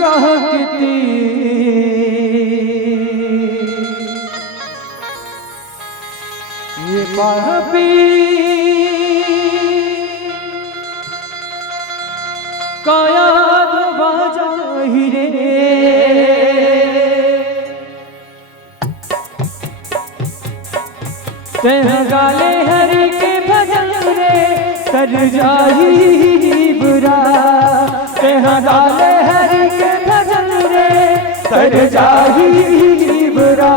कहती ये पापी काया बाजाही रे तेह गाले हरि के भजन रे कर जाही बुरा तेह गाले हरि के भजन रे कर जाही बुरा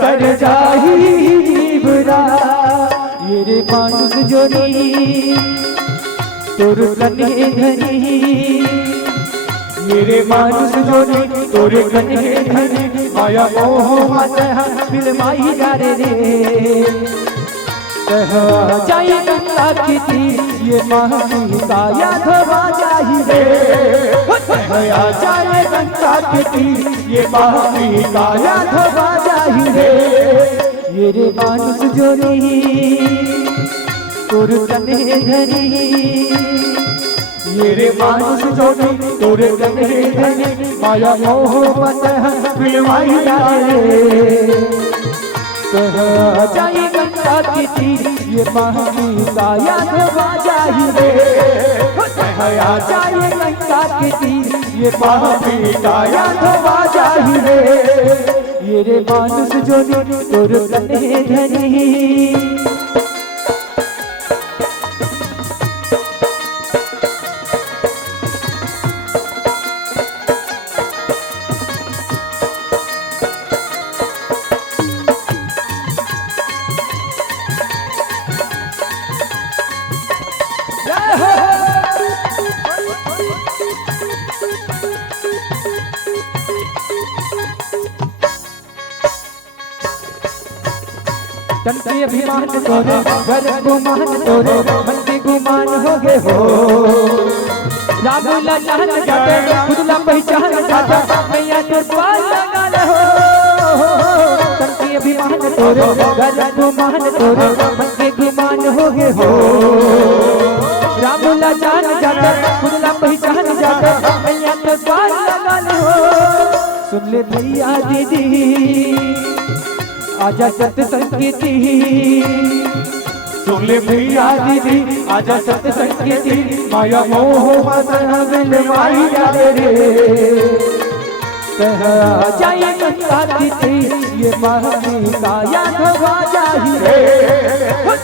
कर जाही बुरा ये रे मानुष जोनी तोर कने धनी मेरे मानुष जोनी तोर कने धनी माया मोह मत फिल्माई जा रे कह जाए गंगा की तीर ये महानी काया धोवा जाही रे कह जाए गंगा की तीर ये महानी काया धोवा जाही रे ये रे मानुष जोनी तोर कने धनी ये रे मानुष जोनी तोर कने धनी माया मोह मत फिल्माई जा रे कह जाए गंगा की तीर ये महानी काया धोवा जाही रे कह जाए गंगा की तीर ये महानी काया धोवा जाही रे ये रे मानुष जोनी तोर कने धनी तन के अभिमान तोरे घर गुमान तोरे मन के गुमान हो गए हो राम ला जान जाते खुद ला पहचान जाता मैया तो पाल लगाल हो तन के अभिमान तोरे घर गुमान तोरे मन के गुमान हो गए हो राम ला जान जाते खुद ला पहचान जाता मैया तो पाल लगाल हो सुन ले भैया दीदी आजा सत संकेती सुन ले भैया दीदी आजा सत संकेती माया मोह मत फिल्माई जा रे कह जाए गंगा की तीर ये महानी काया धोवा जाही रे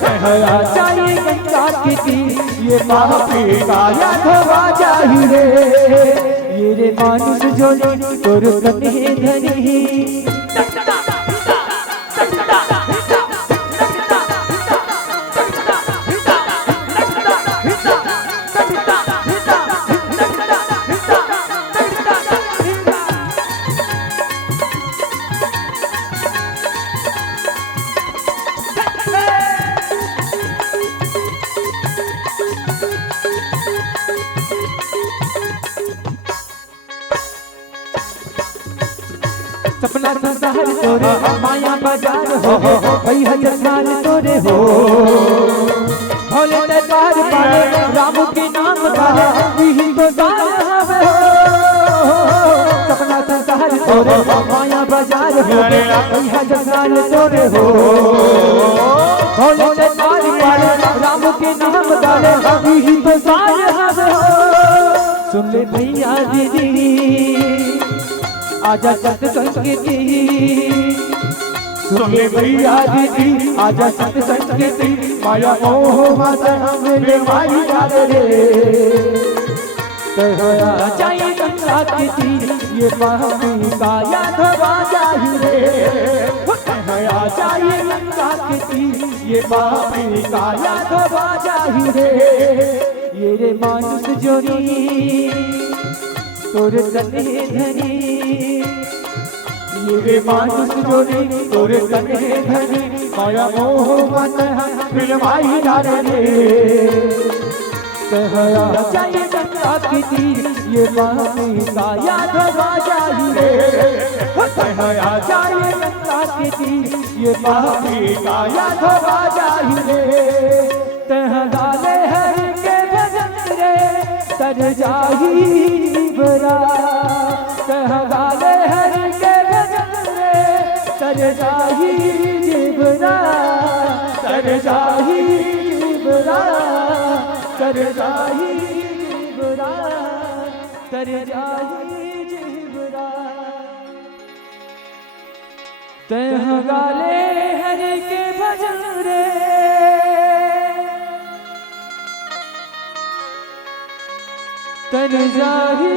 कह जाए गंगा की तीर ये महानी काया धोवा जाही रे ये रे मानुष जोनी तोर कने धनी सपना संसार तोरे माया बाजार हो कई हजार साल तोरे हो भोले दरबार पाले राम के नाम गाले यही तो गाल हवे हो सपना संसार तोरे माया बाजार हो कई हजार साल तोरे हो भोले दरबार पाले राम के नाम गाले यही तो गाल हवे हो सुन ले भैया दीदी आजा सत संकेती सुन ले भैया दीदी आजा सत संकेती माया मोह मत फिल्माई जा रे कह जाए गंगा की तीर ये महानी काया धोवा जाही रे कह जाए गंगा की तीर ये महानी काया धोवा जाही रे ये रे मानुष जोनी तोर कने धनी ये रे मानुष जोनी तोर कने धनी माया मोह मत फिल्माई जा रे कह जाए गंगा की तीर ये महानी काया धोवा जाही रे कह जाए गंगा की तीर ये महानी काया धोवा जाही रे तह गाले हरि के भजन रे तर जाही बुरा जाही जिबरा तर जाही जिबरा तर जाही जिबरा तर जाही जिबरा तह गाले हरि के भजन रे तर जाही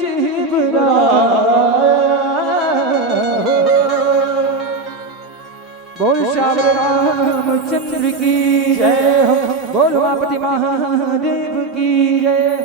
जिबरा बोल श्याम रामचंद्र की जय हो, बोल उमापति महादेव की जय।